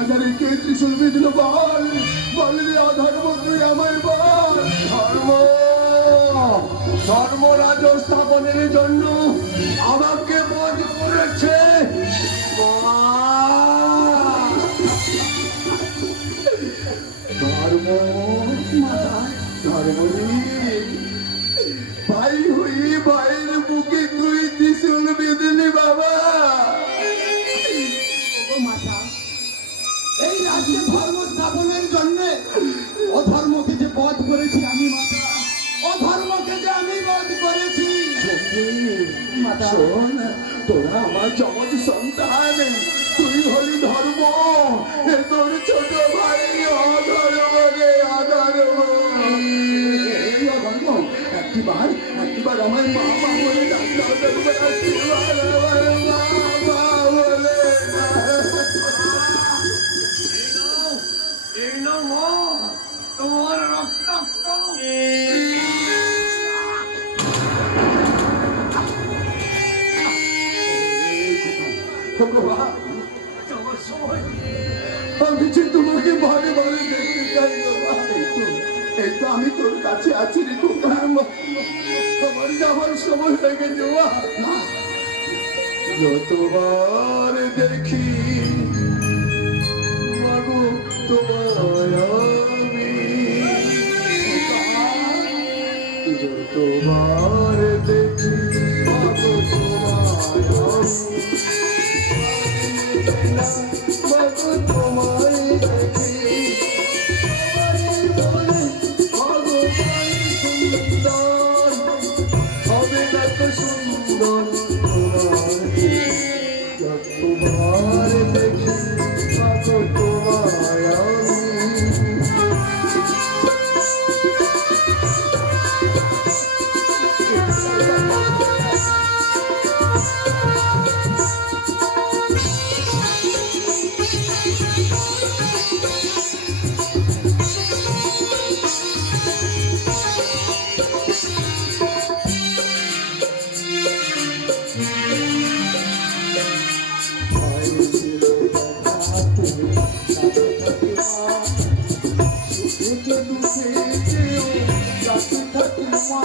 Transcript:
মাঝারে কে ত্রিশূল বিঘ্ন বল বললি অধর্ম তুই আমায় বল। ধর্ম ধর্মরাজ স্থাপনের জন্য আমাকে বধ করেছে ধর্ম। ধর্ম ভাই হই ভাইয়ের বুকে তুই ত্রিশূল বেঁধেলি বাবা। এই রাজ্যে ধর্ম স্থাপনের জন্য অধর্মকে যে বধ করেছি আমি মাতা, অধর্মকে যে আমি বধ করেছি। শোন, তোরা আমার যমজ সন্তান, তুই হলি ধর্ম, এ তোর ছোট ভাই অধর্ম রে অধর্ম। এই অধর্ম একটিবার আমার মা মা বলে ডাকতে হবে, একটিবার আমার মা মা বলে। এই নাও মা, তোমার রক্তাক্ত। আমি যে তোমাকে ভালো ভালো দেখতে চাই বাবা। এই তো আমি তোর কাছে আছি রে খোকা। আমার যাবার সময় হয়ে গেছে বাবা। যতবার দেখি মাগো তোমায় আমি, যতবার দেখি মাগো তোমায় আমি, মাগো তোমায় দেখি মাগো তাই সুন্দর হবে না তো সুন্দর তোমার দেখি মাগো তোমায় আমি। সুখে দুঃখে যেও যাতে থাকি মা।